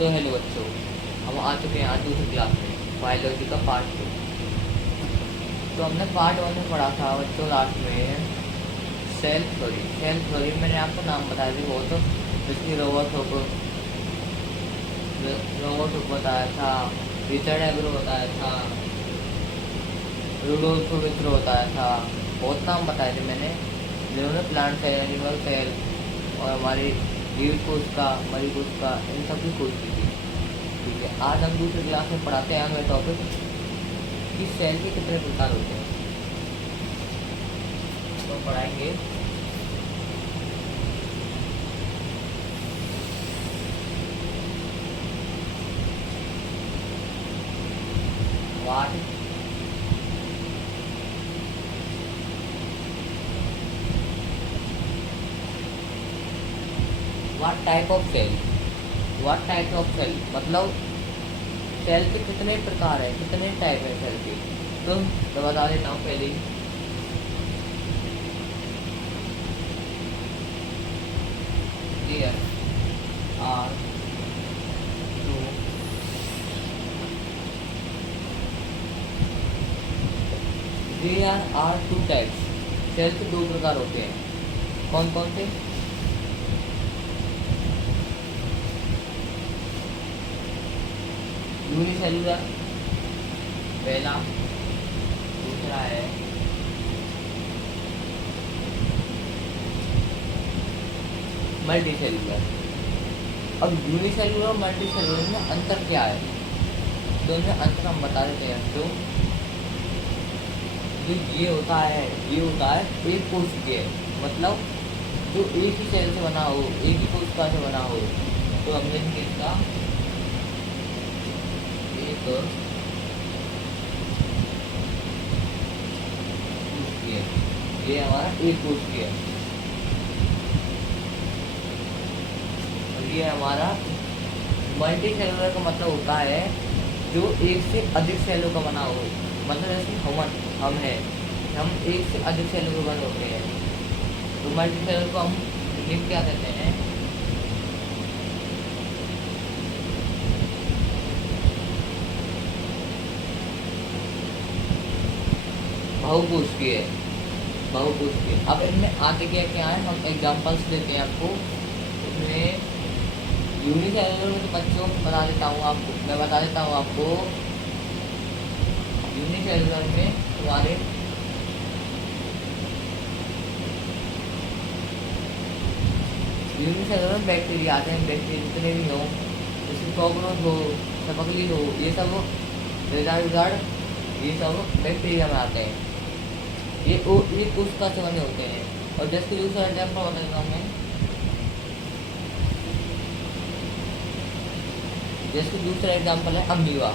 तो हेलो बच्चों, हम आ चुके हैं आज दूसरी क्लास में बायोलॉजी का पार्ट 2। तो हमने पार्ट 1 में पढ़ा था बच्चों लास्ट में सेल थ्योरी। सेल थ्योरी मैंने आपको नाम बताया थी बहुत, जिसकी रोबर्ट हुक बताया था, रिचर्ड एग्रो बताया था, रूडोल्फ विट्रो बताया था, बहुत नाम बताए थे मैंने, जिन्होंने प्लांट सेल, एनिमल सेल और हमारी जीव कोशिका, मरी कोशिका, इन सब की खोज की थी। ठीक है, आज हम दूसरी क्लास में पढ़ाते हैं हमें टॉपिक कि सेल के कितने प्रकार होते हैं। तो पढ़ाएंगे what type of cell. What type of cell मतलब सेल के कितने प्रकार है, कितने टाइप है सेल के। तो मैं बता देता हूँ पहले ही। There are two types. Cell के दो प्रकार होते हैं। कौन कौन से? यूनिसेलुलर पहला, दूसरा है मल्टी सेलुलर। अब यूनिसेलुलर और मल्टी सेलुलर में अंतर क्या है, तो इनमें अंतर हम बता देते हैं। तो जो ये होता है एक कोशिकीय, मतलब जो एक ही सेल से बना हो, एक ही कोशिका से बना हो, तो हमने इसका एक कोशिकीय, ये हमारा एक कोशिकीय, ये हमारा मल्टी सेलुलर का मतलब होता है जो एक से अधिक सेलों का बना हो। मतलब जैसे हम एक से अधिक सेलों के बने होते हैं, तो मल्टी सेलुलर को हम इंग्लिश क्या कहते हैं? बहुकोशिकीय। अब इनमें आते क्या है, हम एग्जांपल्स देते हैं आपको। इसमें यूनिसेलुलर में तो बच्चों बता देता हूँ आपको, यूनिसेलुलर में तुम्हारे यूनिसेलुलर बैक्टीरिया आते हैं। बैक्टीरिया जितने भी हो, जैसे कॉकरोच हो, सपकली हो, ये सब रिजार्ड, ये सब बैक्टीरिया में आते हैं। ये कोशिका से बने होते हैं। और जैसे दूसरा एग्जाम्पल बता देता हूँ मैं, जैसे दूसरा एग्जाम्पल है अमीबा।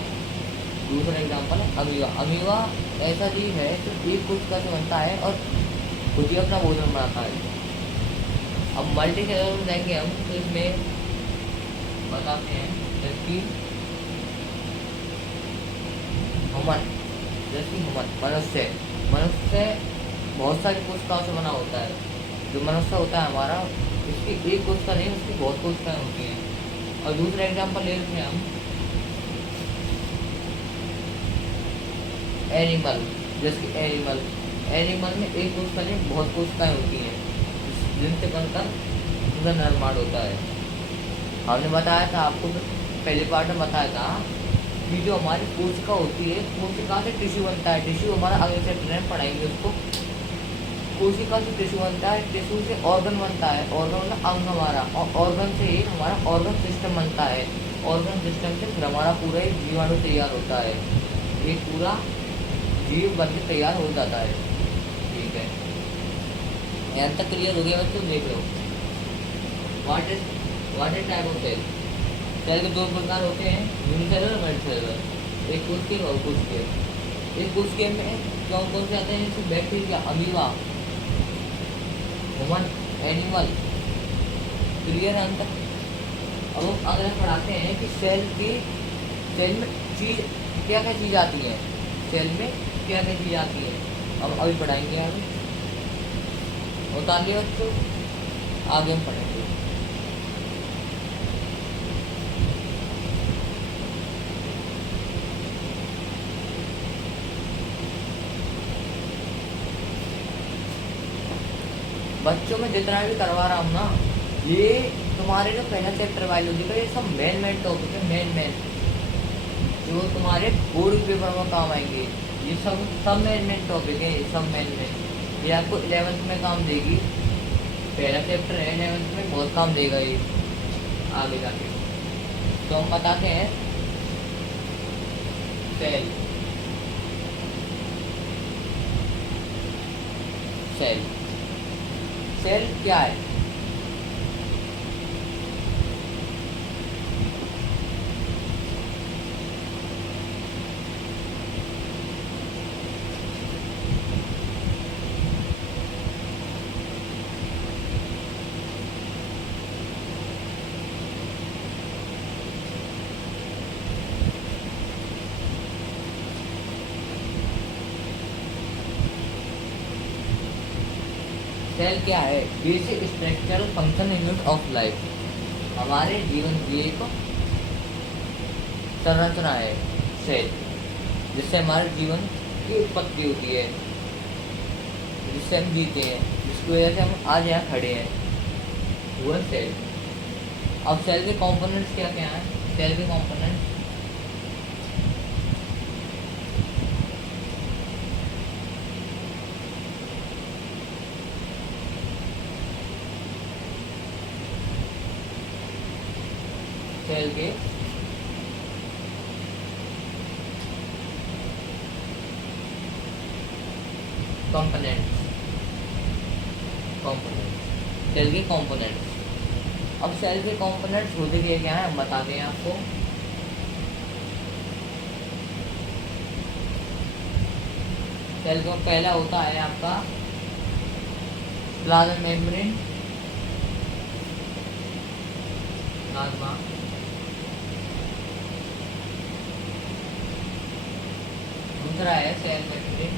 अमीबा ऐसा जीव है जो एक कोशिका से बनता है और खुद ही अपना भोजन बनाता है। अब मल्टी सेलुलर में जाएंगे हम, तो इसमें बताते हैं जैसे मनुष्य बहुत सारी कोशिकाओं से बना होता है। जो मनुष्य होता है हमारा, इसकी एक कोशिका नहीं, उसकी बहुत कोशिकाएं होती हैं। और दूसरा एग्जाम्पल ले लेते हैं हम एनिमल। जैसे एनिमल में एक कोशिका नहीं, बहुत कोशिकाएं होती हैं, जिनसे बनकर उनका निर्माण होता है। हमने बताया था आपको, पहले पार्ट में बताया था कि जो हमारी कोशिका होती है, कोशिका से टिश्यू बनता है। टिश्यू हमारा अगले चैप्टर में पढ़ाएंगे उसको। कोशिका से टिश्यू बनता है, टिश्यू से ऑर्गन बनता है, ऑर्गन मतलब अंग हमारा, और ऑर्गन से ही हमारा ऑर्गन सिस्टम बनता है। ऑर्गन सिस्टम से फिर हमारा पूरा एक जीवाणु तैयार होता है, एक पूरा जीव बन के तैयार हो जाता है। ठीक है, यहाँ तक क्लियर हो गया बच्चों? देख लो, what is type of cell. Cell के दो प्रकार होते हैं, यूनिसेलुलर और मल्टीसेलुलर। एक कोशिकीय, बहुकोशिकीय। एक कोशिकीय में कौन कौन से आते हैं? जैसे bacteria, amoeba, human, animal. Clear है अंतर? अब अगर हम पढ़ाते हैं कि सेल में चीज क्या चीज आती है, सेल में क्या चीज आती है, अब अभी पढ़ाएंगे आगे। बता लिया बच्चों, आगे हम पढ़ेंगे। बच्चों में जितना भी करवा रहा हूँ ना, ये तुम्हारे जो पहला चैप्टर बायोलॉजी का, ये सब मेन टॉपिक है, मेन जो तुम्हारे बोर्ड पेपर में काम आएंगे। ये सब मेन टॉपिक है, ये सब मेन। ये आपको 11th में काम देगी। पहला चैप्टर है, 11th में बहुत काम देगा ये आगे जाके। तो हम बताते हैं सेल। सेल सेल क्या है? सेल क्या है? Basic structural function unit of life. हमारे जीवन की एक संरचना है सेल, जिससे हमारे जीवन की उत्पत्ति होती है, जिससे हम जीते हैं, जिसकी वजह से हम आज यहाँ खड़े हैं, वो है सेल। अब सेल के कंपोनेंट्स क्या क्या हैं? सेल के कंपोनेंट्स सेल के कंपोनेंट्स सेल के कंपोनेंट्स। अब सेल के कंपोनेंट्स होते क्या है, हम बताते हैं आपको। सेल का पहला होता है आपका प्लाज्मा मेम्ब्रेन, प्लाज्मा। दूसरा है सेल मेम्ब्रेन,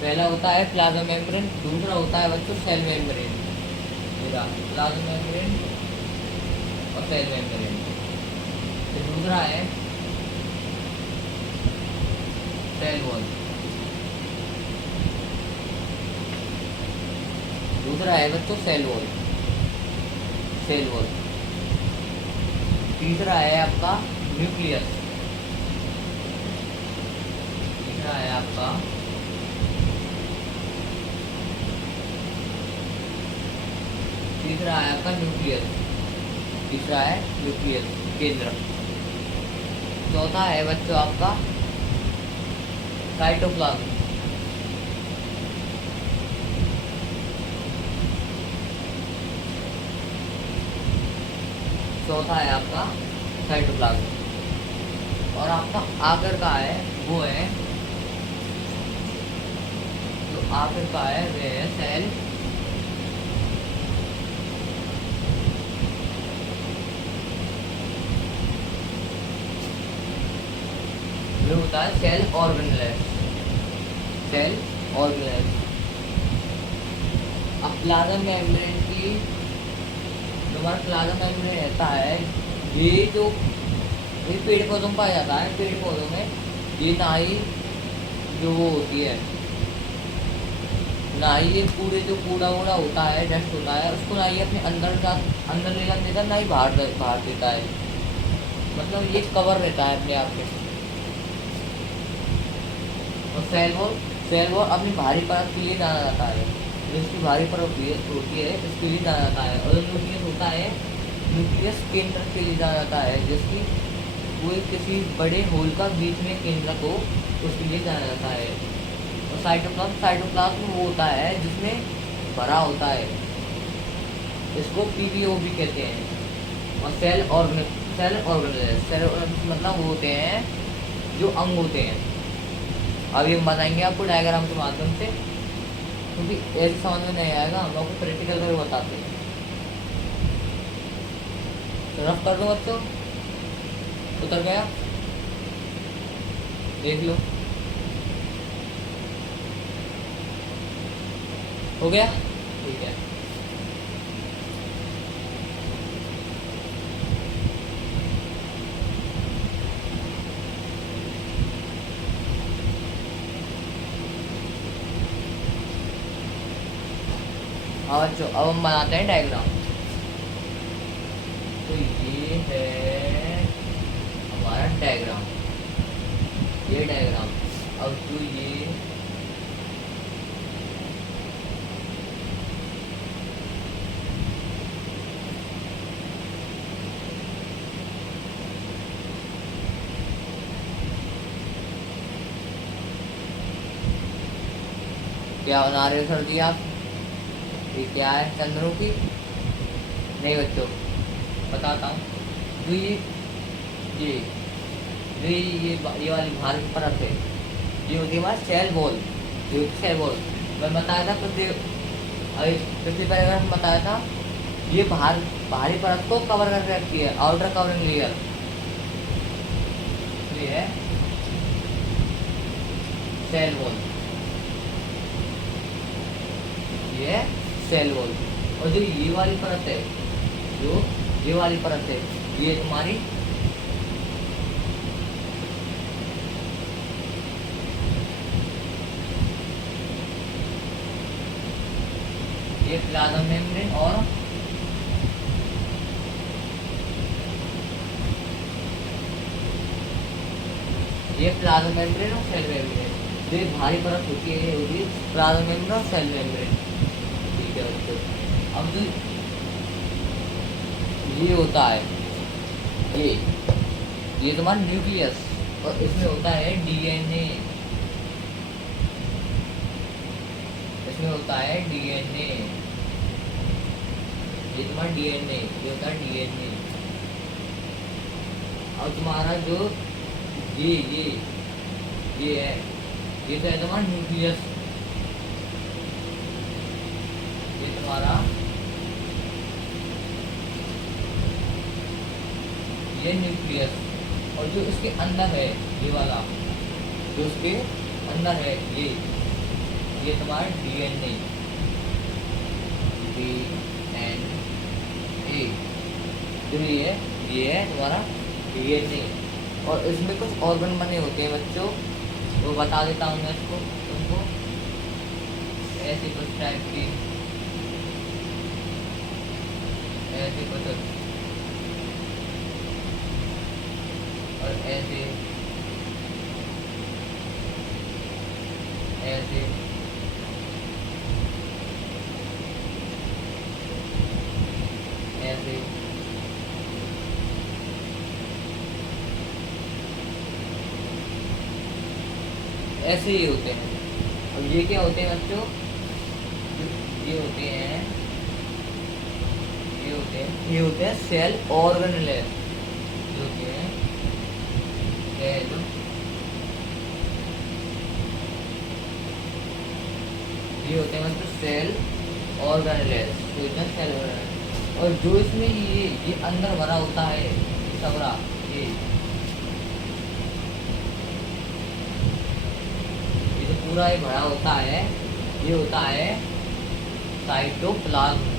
पहला होता है प्लाज्मा मेम्ब्रेन, दूसरा होता है बच्चों सेल मेम्ब्रेन। प्लाज्मा मेम्ब्रेन और सेल मेम्ब्रेन। तो दूसरा है सेल वॉल, दूसरा है बच्चों सेल वॉल। तीसरा है आपका न्यूक्लियस। तीसरा है आपका न्यूक्लियस। तीसरा है न्यूक्लियस, केंद्र। चौथा है बच्चों आपका साइटोप्लाज्म। चौथा है आपका साइटोप्लाज्म। और आपका आखिर का है वो है, जो आखिर का है वे है सेल होता है सेल ऑर्गेनेल्स। अब प्लाज्मा मेम्ब्रेन की, हमारा प्लाज्मा मेम्ब्रेन रहता है, ये पेड़ पौधों में पाया जाता है। पेड़ पौधों में ये नाई जो वो होती है, नाई ये पूरे जो कूड़ा वूड़ा होता है, डस्ट होता है, उसको नाई अपने अंदर ले जाने देता, नाई बाहर देता है। मतलब ये कवर रहता है अपने आप में। और सेल वॉल अपनी भारी परत के लिए जाना जाता है, जिसकी भारी परत होती है इसके लिए जाना जाता है। और न्यूक्लियस होता है, न्यूक्लियस केंद्र के लिए जाना जाता है, जिसकी कोई किसी बड़े होल का बीच में केंद्र को, उसके लिए जाना जाता है। और साइटोप्लाज्म वो होता है जिसमें भरा होता है, इसको पीबीओ भी कहते हैं। और सेल ऑर्गेनेल्स मतलब वो होते हैं जो अंग होते हैं। अभी हम बताएंगे आपको डायग्राम के माध्यम से, क्योंकि ऐसे समझ में नहीं आएगा, हम लोग को प्रैक्टिकल करके बताते हैं। तो रफ कर दो बच्चों, उतर गया, देख लो, हो गया, ठीक है। हाँ बच्चों, अब हम बनाते हैं डायग्राम। तो ये है हमारा डायग्राम, ये डायग्राम। अब जो ये क्या बना रहे हो सर जी आप? ये क्या है, चंद्रमुखी? नहीं बच्चों, बताता हूँ। जो ये ये वाली भार की परत है, ये होती है हमारा सेल वॉल। ये सेल वॉल मैं बताया था पिछले पैराग्राफ में बताया था। ये बाहरी परत को कवर करके रखती है, आउटर कवरिंग लेयर। ये है सेल वॉल, ये है सेल वॉल। और जो ये वाली परत है, जो ये वाली परत है, ये तुम्हारी ये प्लाज्मा मेम्ब्रेन और ये प्लाज्मा मेम्ब्रेन और सेल मेम्ब्रेन। जो एक भारी परत होती है, ये होगी प्लाज्मा मेम्ब्रेन और सेल मेम्ब्रेन। ठीक है बच्चों, अब जो ये होता है, ये तुम्हारा न्यूक्लियस, और इसमें होता है डीएनए। इसमें होता है डीएनए, ये तुम्हारा डीएनए, ये होता है डीएनए। और तुम्हारा जो ये है, ये तो है तुम्हारा न्यूक्लियस। ये तुम्हारा ये न्यूक्लियस। और जो इसके अंदर है, ये वाला जो इसके अंदर है, ये तुम्हारा डीएनए। जो ये है तुम्हारा डीएनए। और इसमें कुछ ऑर्गन बने होते हैं बच्चों, वो बता देता हूँ मैं इसको तुमको। ऐसे कुछ टाइप की, ऐसे कुछ, और ऐसे ऐसे ऐसे ऐसे ही होते हैं। अब ये क्या होते हैं बच्चों? ये होते हैं सेल ऑर्गेनेल। जो होते हैं सेल, ये होते हैं मतलब सेल ऑर्गेनेल। तो इतना सेल ऑर्गेनेल। और जो इसमें ये अंदर भरा होता है, सबरा, ये जो पूरा ये भरा होता है, ये होता है साइटोप्लाज्म।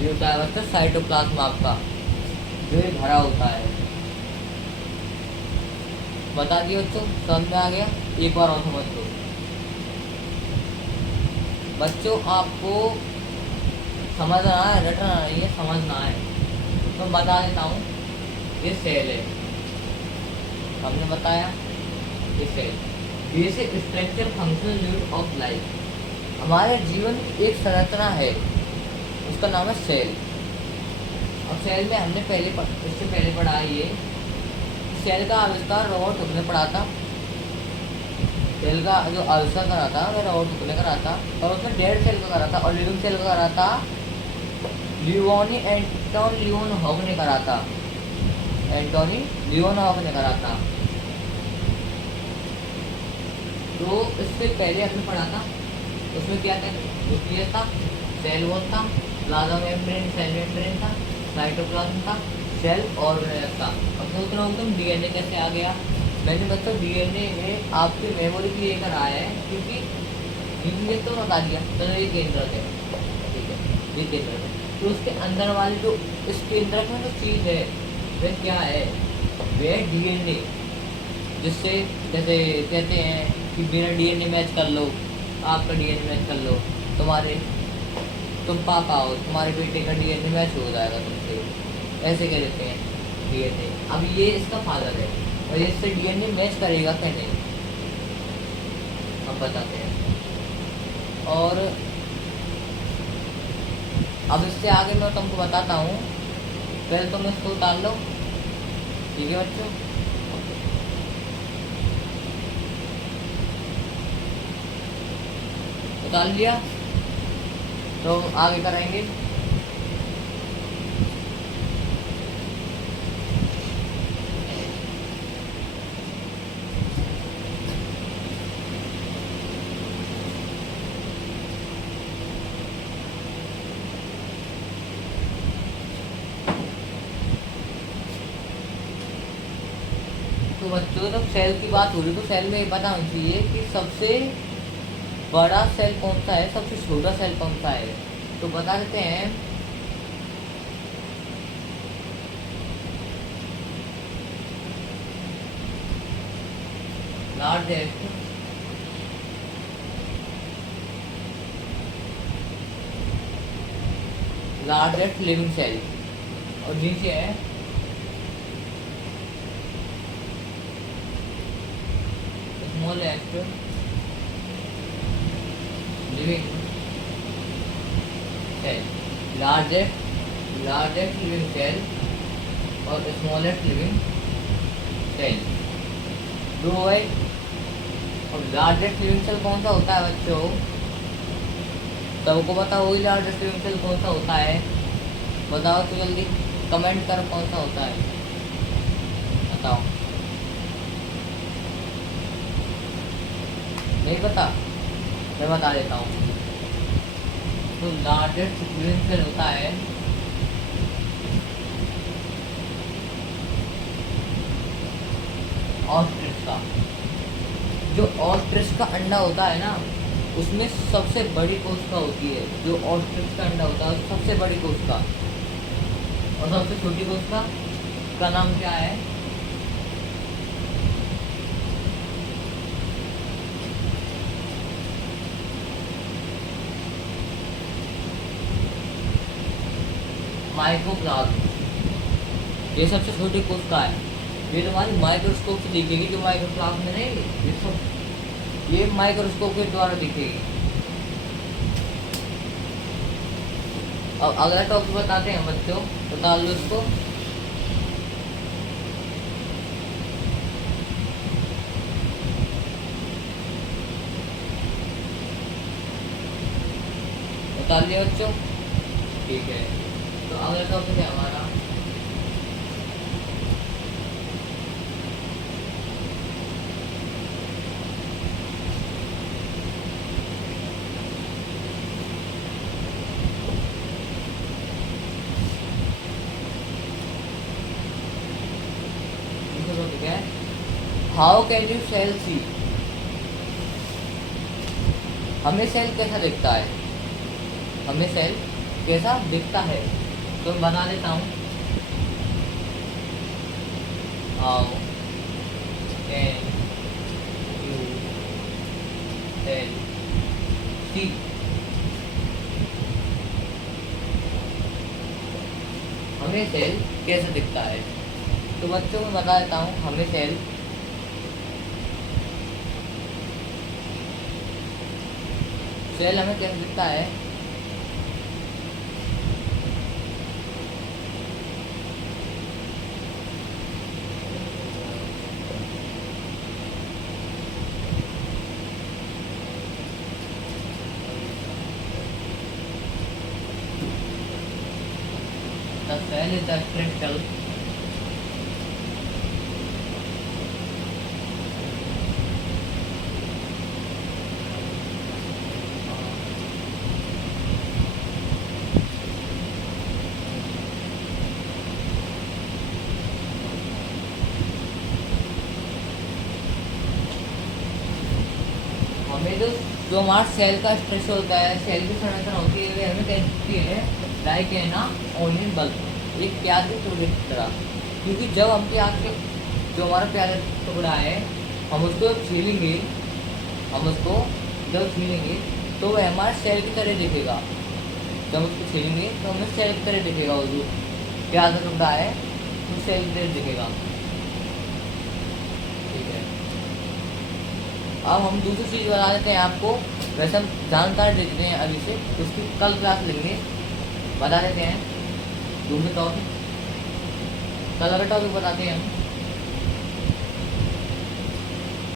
ये होता है बच्चों साइटोप्लाज्म आपका, जो ये भरा होता है। बता दिए बच्चों, समझ में आ गया? एक बार और समझ लो बच्चों, आपको समझना है, रटना नहीं है, समझना है। तो बता देता हूँ, ये सेल है, हमने बताया ये cell. Basic structure functional unit of life, हमारे जीवन की एक संरचना है, उसका नाम है सेल। अब सेल में हमने इससे पहले पढ़ा है ये सेल का आविष्कार रॉबर्ट हुक ने पढ़ा था। सेल का जो आविष्कार करा था वह रॉबर्ट हुक ने करा था, और उसने डेड सेल का करा था, और लिविंग सेल का करा था लियोनी एंटोन लियोनहॉफ ने करा था। एंटोनी लियोनहॉफ ने करा था। तो इससे पहले हमने पढ़ा था, उसमें क्या था? न्यूक्लियस था, सेल वॉल था, प्लाज्मा मेम्ब्रेन, सेल मेम्ब्रेन था, साइटोप्लाज्म था, सेल ऑर्गेनेल था। अब सोच रहा हूँ तुम डीएनए कैसे आ गया? मैंने मतलब डीएनए में आपकी मेमोरी भी लेकर आया है, क्योंकि न्यूक्लियस तो बता दिया, तो ये केंद्रक है, ठीक है, ये केंद्रक है। तो उसके अंदर वाली जो इस केंद्रक में जो चीज़ है वह क्या है? वह डीएनए। जिससे जैसे कहते हैं कि मेरा डीएनए मैच कर लो, आपका डीएनए मैच कर लो, तुम्हारे तुम पापा हो, तुम्हारे बेटे का डीएनए मैच हो जाएगा तुमसे, ऐसे कह देते हैं डीएनए। अब ये इसका फादर है और इससे डीएनए मैच करेगा क्या नहीं, अब बताते हैं। और अब इससे आगे मैं तुमको बताता हूँ, पहले तुम इसको उतार लो, ठीक है बच्चों। उतार लिया तो आगे करेंगे। तो बच्चों जब सेल की बात हो रही तो सेल में ये पता होना चाहिए कि सबसे बड़ा सेल कौन सा है, सबसे छोटा सेल कौन सा है। तो बता देते हैं, लार्जेस्ट लार्जेस्ट लिविंग सेल, और नीचे है smallest living cell, largest living cell और स्मॉलेस्ट लिविंग सेल दो है। और लार्जेस्ट लिविंग सेल कौन सा होता है बच्चों, सबको पता होगी लार्जेस्ट लिविंग सेल कौन सा होता है, बताओ तो जल्दी कमेंट करो कौन सा होता है, बताओ। नहीं पता, मैं बता देता हूँ। तो लार्जेस्ट लिविंग सेल होता है ऑस्ट्रिच का। जो ऑस्ट्रिच का अंडा होता है ना, उसमें सबसे बड़ी कोशिका होती है। जो ऑस्ट्रिच का अंडा होता है सबसे बड़ी कोशिका, और सबसे छोटी कोशिका का नाम क्या है, माइक्रोप्लाज्म। ये सबसे छोटी कोशिका है, ये तुम्हारी माइक्रोस्कोप से दिखेगी, जो माइक्रोप्लाज्म में नहीं, ये सब ये माइक्रोस्कोप के द्वारा दिखेगी। अब अगला टॉपिक बताते हैं बच्चों, बता लो इसको। बता लिया बच्चों, ठीक है। तो अगला टॉपिक है हमारा हाउ कैन यू सेल सी। हमें सेल कैसा दिखता है, हमें सेल कैसा दिखता है, तो मैं बता देता हूँ। हाउ कैन यू सेल सी। हमें सेल कैसा दिखता है, तो बच्चों को बता देता हूँ। हमें सेल हमें कैसे दिखता है, the cell is the crystal हमें जो हमारा सेल का स्ट्रक्चर होता है, सेल की संरचना होती है, वे हमें कहती है लाइक है ना ऑनियन बल्ब, एक प्याज के टुकड़े की तरह। क्योंकि जब हम प्याज के जो हमारा प्यारा टुकड़ा है हम उसको छीलेंगे, हम उसको जब छीलेंगे तो वह हमारा सेल की तरह दिखेगा। जब हम उसको छीलेंगे तो हमें सेल की तरह दिखेगा, वो जो प्याज का टुकड़ा है तो सेल की तरह दिखेगा। ठीक है, अब हम दूसरी चीज़ बता देते हैं आपको। वैसे हम जानकारी दे देते हैं अभी से, उसकी कल क्लास लेंगे, बता देते हैं दूसरे टॉपिक। कल अगर टॉपिक बताते हैं हम